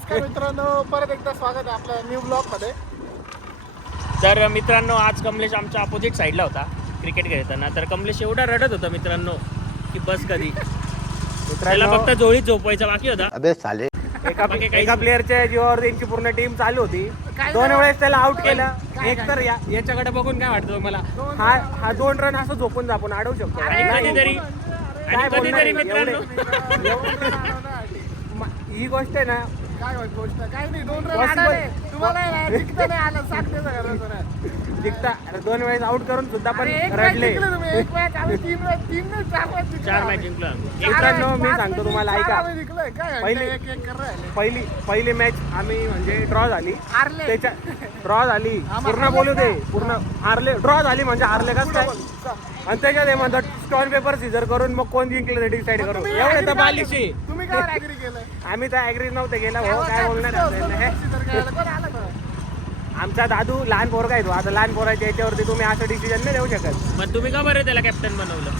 नमस्कार मित्रांनो, परत एकदा स्वागत आहे आपल्या न्यू ब्लॉग मध्ये. तर मित्रांनो, आज कमलेश आमच्या अपोजिट साईडला होता क्रिकेट खेळताना. तर कमलेश एवढा रडत होता मित्रांनो की बस कधी. त्याला फक्त जोळीत झोपवायचा बाकी होता. अबे साले एका प्लेअरच्या जीवावर त्यांची पूर्ण टीम चालू होती. दोन वेळेस त्याला आउट केलं. एक तर याच्याकडे बघून काय वाटतं तुम्हाला, हा 2 रन असं झोपून झापून अडवू शकतो. कधीतरी मित्रांनो ही गोष्ट आहे ना, काय गोष्ट काय नाही. 2 रन आले तुम्हाला, जिंकता नाही आलं. सांगते जिंकता 2 वेळेस आउट करून सुद्धा पण रडले. एक मॅच आम्ही 3 मॅच 4 मॅच जिंकलो. मित्रांनो मी सांगतो तुम्हाला, ऐका. पहिली पहिली मॅच आम्ही म्हणजे ड्रॉ झाली. हारले. त्याच्या ड्रॉ झाली पूर्ण बोलू दे. पूर्ण हारले. ड्रॉ झाली म्हणजे हारले कसं काय. आणि त्याच्यात हे म्हणतात स्टॉन पेपर सीझर करून मग कोण जिंकलं ते डिसाईड करू. एवढे तर बालिशी. तुम्ही काय ऍग्री केलं? आम्ही तर ऍग्री नव्हते गेला भाऊ. काय बोलणार आमचा दादू लहान पोरगा आहे तो. आता लहान पोराच्या याच्यावरती तुम्ही असं डिसिजन नाही देऊ शकत. मग तुम्ही का बरं त्याला कॅप्टन बनवलं?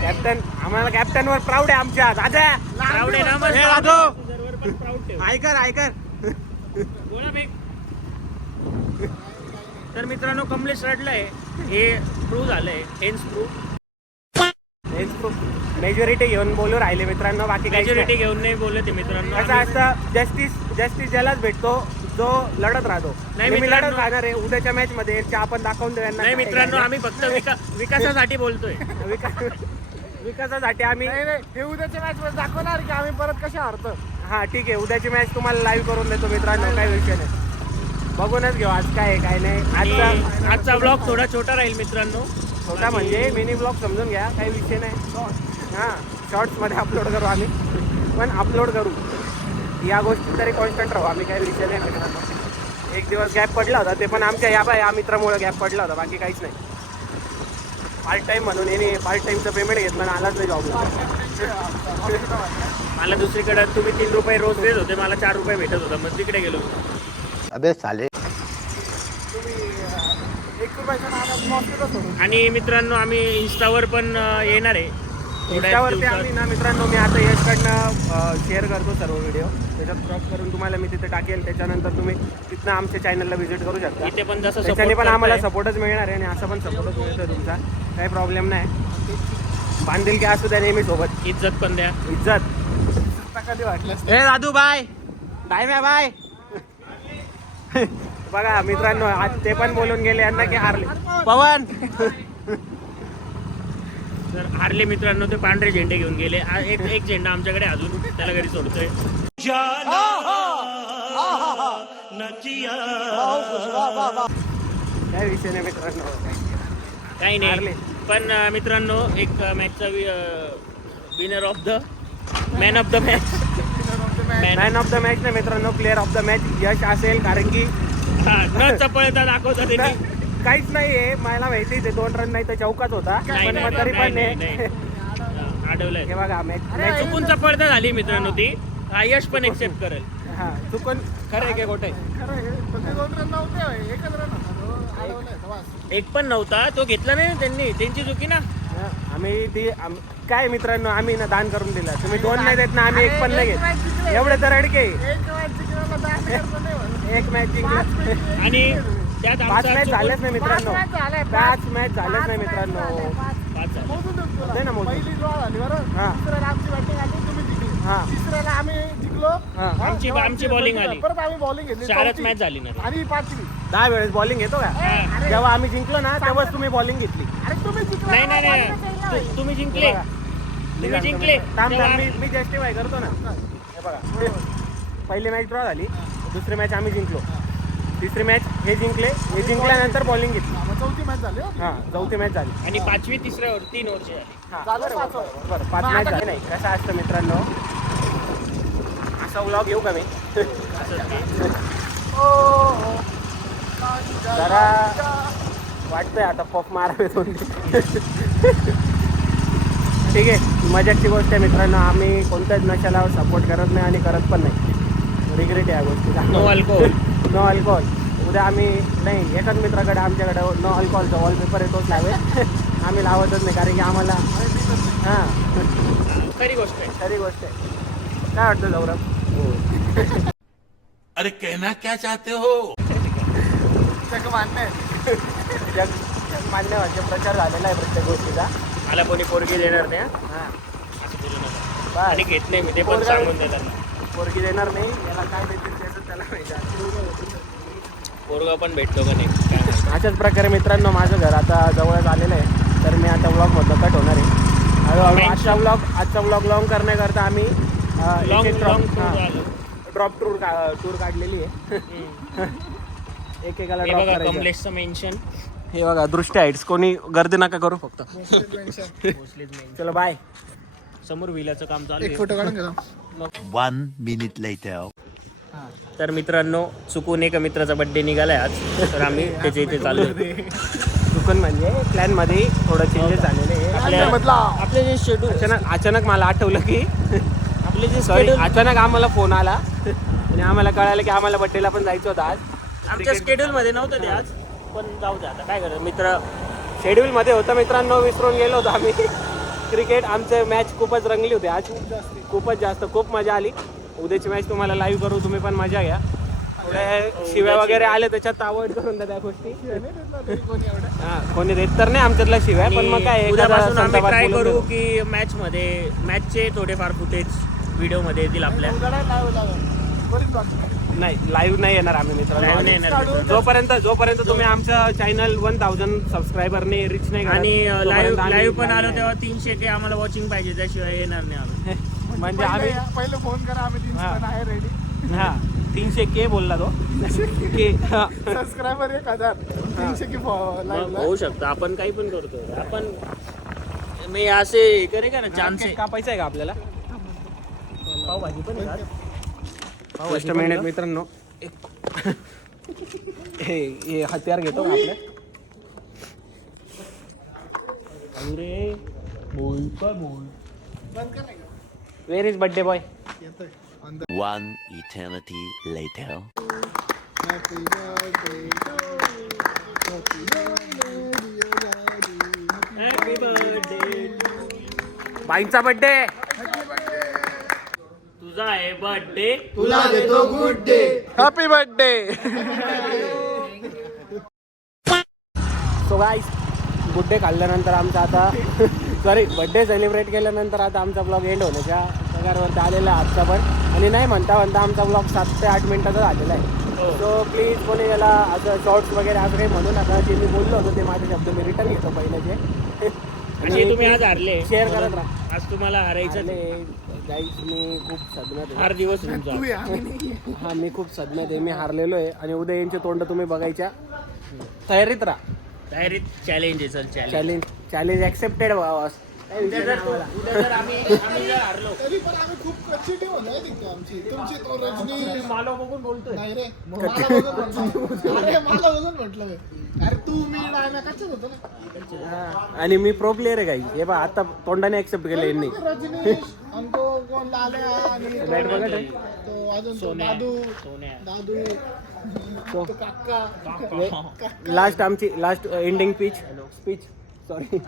कॅप्टन आम्हाला कॅप्टनवर प्राऊड आहे आमच्या दादा. प्राऊड आहे ना मग. हे दादू सर्व्हर पण प्राऊड ठेव. ऐकर बोला बे. तर मित्रांनो, कमलेश रडलाय. हे प्रूव्ह झालंय. मेजॉरिटी घेऊन बोलू राहिले मित्रांनो. बाकी काही मेजॉरिटी घेऊन नाही बोलत मित्रांनो. कसं असतं, जस्टिस ज्यालाच भेटतो जो लढत राहतो. नाही मी मित्रांनो. लढत राहणार आहे उद्याच्या मॅच मध्ये. आपण दाखवून देऊ यांना. नाही मित्रांनो, आम्ही फक्त विकासासाठी बोलतोय. विकासासाठी आम्ही. हे उद्याच्या मॅच मध्ये दाखवणार की आम्ही परत कशा हरतो. हा ठीक आहे, उद्याची मॅच तुम्हाला लाईव्ह करून देतो मित्रांनो. काही विषय नाही, बघूनच घेऊ आज काय आहे काय नाही. आजचा ब्लॉग थोडा छोटा राहील मित्रांनो. छोटा म्हणजे मिनी ब्लॉग समजून घ्या, काही विषय नाही. हां, शॉर्ट्समध्ये अपलोड करू आम्ही, पण अपलोड करू. या गोष्टी तरी कॉन्स्टंट राहू आम्ही. काही विषय नाही मित्रांनो. एक दिवस गॅप पडला होता, ते पण आमच्या या मित्रामुळे गॅप पडला होता. बाकी काहीच नाही. पार्ट टाईम म्हणून येणे, पार्ट टाईमचं पेमेंट घेतलं आणि आलाच नाही जॉबला. मला दुसरीकडे तुम्ही 3 रुपये रोज देत होते, मला 4 रुपये भेटत होता. मग तिकडे गेलो. अबे साले तुम्ही 1 रुपयाच्या नादात मॉस्किटो सोडून. आणि मित्रांनो, आम्ही इंस्टावर पण येणार आहे थोड्या त्यावरती दिवसात. आम्ही ना मित्रांनो, मी आता यशकडनं शेअर करतो सर्व व्हिडिओ. त्याच्यात क्रॉप करून तुम्हाला मी तिथे टाकेल. त्याच्यानंतर तुम्ही तिथनं आमच्या चॅनलला व्हिजिट करू शकता. इथे पण जसं त्याच्याने पण आम्हाला support सपोर्टच मिळणार आहे आणि असं पण सपोर्टच मिळतोय तुमचा. काही प्रॉब्लेम नाही. बांधील की असू द्या नेहमी सोबत. इज्जत पण द्या. इज्जत. कधी वाटलं हे दादू बाय डायम्या बाय. बघा मित्रांनो, आज ते पण बोलून गेले यांना की हारले. पवन तर हारले मित्रांनो. ते पांढरे झेंडे घेऊन गेले. एक झेंडा आमच्याकडे अजून, त्याला घरी सोडतोय. काय विषय नाही मित्रांनो. काही हारले. नाही. पण मित्रांनो, एक मॅचचा winner of the man of the match. Man of the match नाही मित्रांनो, player of the match Yash असेल. कारण की न चपळता दाखवता त्यांनी. काहीच नाहीये, मला माहिती ते 2 रन नाही तर चौकाच होता. पण मग तरी पण अडवलंय. हे बघा मॅच चुकून चपळता झाली मित्रांनो ती. यश पण एक्सेप्ट करेल. हा चुकून. खरं आहे की खोटं आहे? खरं आहे. पण ते 2 रन नव्हते, 1च रन होता तो. अडवलंय बस. एक पण नव्हता तो, घेतला नाही त्यांनी. त्यांची चुकी ना. आम्ही ती काय मित्रांनो, आम्ही ना दान करून दिला. तुम्ही 2 नाही देत ना, आम्ही 1 पण नाही घेत. एवढे तर अडके. एक मॅच जिंकण्याला दान करतो नाही म्हणून. 1 मॅच जिंकलं आणि त्यात 5 मॅच झालेच नाही मित्रांनो. 5 मॅच झाले. 5 मॅच झालेच नाही मित्रांनो. मोजून देतो तुला. नाही ना मोजून. पहिली ड्रॉ झाली बरं. हा. दुसऱ्याला आमची बॅटिंग आली, तुम्ही जिंकली. हा. तिसऱ्याला आम्ही जिंकलो. हा. हा, आमची तेव्हा bowling आली. परत आम्ही बॉलिंग घेतली. 4च चौथी. मॅच झाली ना. आणि 5वी. 10 वेळेस बॉलिंग घेतो का? अरे जेव्हा आम्ही जिंकलो ना, तेव्हाच तुम्ही बॉलिंग घेतली. अरे तुम्ही जिंकला. नाही नाही bowling च येईल ना. नाही. तुम्ही जिंकले. बघा. तुम्ही जिंकले. थांब तेव्हा थांब, मी जस्टिफाय करतो ना. हे बघा, पहिली मॅच ड्रॉ झाली, दुसरी मॅच आम्ही जिंकलो, तिसरी मॅच हे जिंकले. हे जिंकल्यानंतर बॉलिंग घेतली. मग चौथी मॅच झाली हो. हां, चौथी मॅच झाली. आणि 5वी 3ऱ्यावर 3 वर्ष झाली. हां, झालं बरोबर, 5 बरोबर, बरं 5 मॅच झाली. नाही कसं असतं मित्रांनो, असा व्लॉग येऊ का मी? जरा वाटतंय आता पॉप मारावे दोन. ठीक आहे, मजाची गोष्ट आहे मित्रांनो. आम्ही कोणत्याच नशाला सपोर्ट करत नाही आणि करत पण नाही. रिग्रेट आहे या गोष्टीचा. No alcohol. No alcohol. उद्या आम्ही नाही, एकाच मित्राकडे आमच्याकडे नो अल्कोहोलचा वॉलपेपर आहे, तोच लावेल. आम्ही लावतच नाही, कारण की आम्हाला हां खरी गोष्ट आहे. खरी गोष्ट आहे. काय वाटतं गौरव? अरे कहना क्या चाहते हो? सगळं मान्य आहे. जग मान्य म्हणजे प्रचार झालेला आहे प्रत्येक गोष्टीचा. मला कोणी पोरगी देणार नाही हा? हा असं बोलू नका. बस. आणि घेत नाही मी ते पण पोरगा- सांगून देणार पोरगी देणार नाही, याला काय देतील त्याचं त्याला माहिती. पोरगा पण भेटतो का नाही काय माहिती. अशाच प्रकारे मित्रांनो माझं घर आता जवळच आलेलं आहे, तर मी आता ब्लॉगमधनं कट होणार आहे. हळूहळू आजचा ब्लॉग लॉंग करण्याकरता आम्ही ड्रॉप टूर काढलेली आहे. एकेकाला हे ड्रॉप बघा करायचं. कमलेशचं मेन्शन. हे बघा दृष्टी हाईट्स, कोणी गर्दी नका करू फक्त. चलो बाय. समोर विलाचं काम चालू एक आहे. फोटो काढून घेतो. 1 minute later. तर मित्रांनो चुकून एका मित्राचा बर्थडे निघालाय आज, तर आम्ही त्याच्या इथे चाललो. चुकून म्हणजे प्लॅन मध्ये थोडं चेंजेस झालेले आहे. आपले जे शेड्यूल अचानक मला आठवलं की आपले जे सॉरी schedule- अचानक आम्हाला फोन आला आणि आम्हाला कळालं की आम्हाला बड्डेला पण जायचं होतं आज. आमच्या स्केड्यूल मध्ये नव्हतं ते आज, पण जाऊ दे आता काय करायचं मित्र. शेड्यूल मध्ये होतं मित्रांनो, विसरून गेलो होतो आम्ही. क्रिकेट आमचे मॅच खूपच रंगली होती आज, खूपच जास्त, खूप मजा आली. उद्याची मॅच तुम्हाला लाईव्ह करू, तुम्ही पण मजा घ्या. थोड्या शिव्या वगैरे आले त्याच्यात अवॉइड करून द्या त्या गोष्टी. हा कोणी देत तर नाही आमच्यातल्या शिव्या, पण मग काय उद्यापासून एखादा आम्ही संदर्भात ट्राय बोलून करू देऊ. की मॅचचे थोडेफार फुटेज व्हिडिओमध्ये येतील आपल्या. नाही लाईव्ह नाही येणार आम्ही Live नाही मित्रांनो. येणार मित्रांनो. जोपर्यंत तुम्ही आमचं चॅनल 1000 सबस्क्रायबरने रिच नाही करत, आणि तोपर्यंत आम्ही लाईव्ह पण live आलो नाही. तेव्हा 300K आम्हाला वॉचिंग पाहिजे, त्याशिवाय येणार नाही आम्ही. म्हणजे आम्ही पहिले फोन करा, आम्ही 300 पण आहे रेडी. हा 300K बोलला तो की हा. सबस्क्रायबर 1000 300 की मग लाईव्ह. होऊ शकतं, आपण काही पण करतो. आपण मी असे करे का ना चान्स केक कापायचा आहे का आपल्याला? पावभाजी पण आहे का? गोष्ट मिळण्यात मित्रांनो हे हत्यार घेतो का आपल्या? अरे वेर इज बर्थडे बॉय? येतोय. 1 eternity later. Happy birthday to you. Happy birthday dear daddy. Happy birthday. बाईंचा बर्थडे. तुझा आहे बर्थडे. तुला देतो good day. Happy birthday. So guys good day खाल्ल्यानंतर आमचा आता सॉरी बर्थडे सेलिब्रेट केल्यानंतर आता आमचा ब्लॉग एंड होण्याच्या पगारवरती आलेला आहे आजचा पण. आणि नाही म्हणता आमचा ब्लॉग 7 ते 8 मिनिटाचा झालेला आहे. सो प्लीज कोणी याला असं शॉर्ट्स वगैरे असं काही म्हणू नका. जे मी बोललो होतो ते माझे शब्द मी रिटर्न घेतो पहिल्याचे. आणि तुम्ही आज हारले, शेअर करत राहा. आज तुम्हाला हारायचं गाईस मी खूप सदम्यात आहे. हार दिवस तुमचा. तू या, आम्ही नाही. हा मी खूप सदम्यात आहे. मी हारलेलो आहे आणि उद्या यांचे तोंड तुम्ही बघायच्या तयारीत राहा. डायरेक्ट चॅलेंज आहे. चल चॅलेंज चॅलेंज ऍक्सेप्टेड व्हावं. उद्या जर आम्ही जर हारलो, तरी पण आम्ही खूप कच्ची टीम होतो माहिती का आमची. तुमची तो रजनी मला बघून बोलतोय. नाही रे, मला बघून म्हटलं. अरे मला बघून म्हटलं मी. अरे तू मी डायना कच्चाच होतो ना. आणि मी प्रो प्लेअर आहे काही. हे बा आता तोंडाने ऍक्सेप्ट केलं यांनी. रजनीश आणि तो कोण लाल्या आणि बॅट बघा ते. तो अजून तो सोन्या. दादू तो तो काका. लास्ट आमची लास्ट एंडिंग स्पीच सॉरी.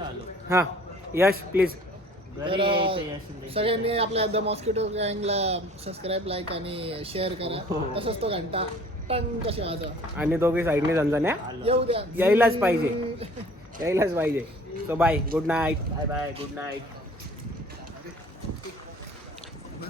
आलो हां यश प्लीज. घरी यायचं यायचं. सगळ्यांनी आपल्या द मॉस्किटो गँगला सबस्क्राईब लाईक आणि शेअर करा. तसंच तो घंटा टंग कशी वाजवा. आणि दोघे साईडने झंझण्या येऊ द्या. यायलाच पाहिजे. So bye good night. Bye bye good night.